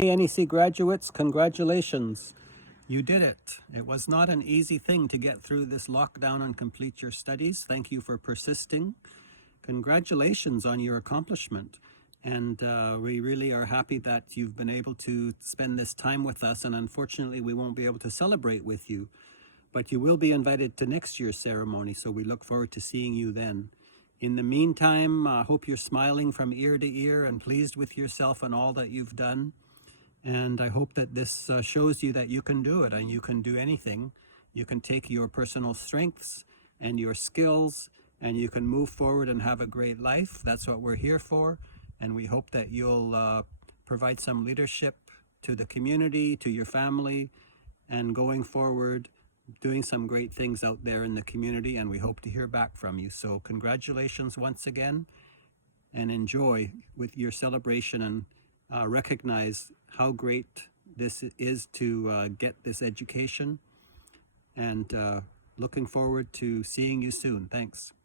Hey, NEC graduates, congratulations. You did it. It was not an easy thing to get through this lockdown and complete your studies. Thank you for persisting. Congratulations on your accomplishment. And we really are happy that you've been able to spend this time with us. And unfortunately, we won't be able to celebrate with you, but you will be invited to next year's ceremony. So we look forward to seeing you then. In the meantime, I hope you're smiling from ear to ear and pleased with yourself and all that you've done. And I hope that this shows you that you can do it and you can do anything. You can take your personal strengths and your skills and you can move forward and have a great life. That's what we're here for. And we hope that you'll provide some leadership to the community, to your family, and going forward, doing some great things out there in the community. And we hope to hear back from you. So congratulations once again, and enjoy with your celebration and recognize how great this is to get this education, and looking forward to seeing you soon. Thanks.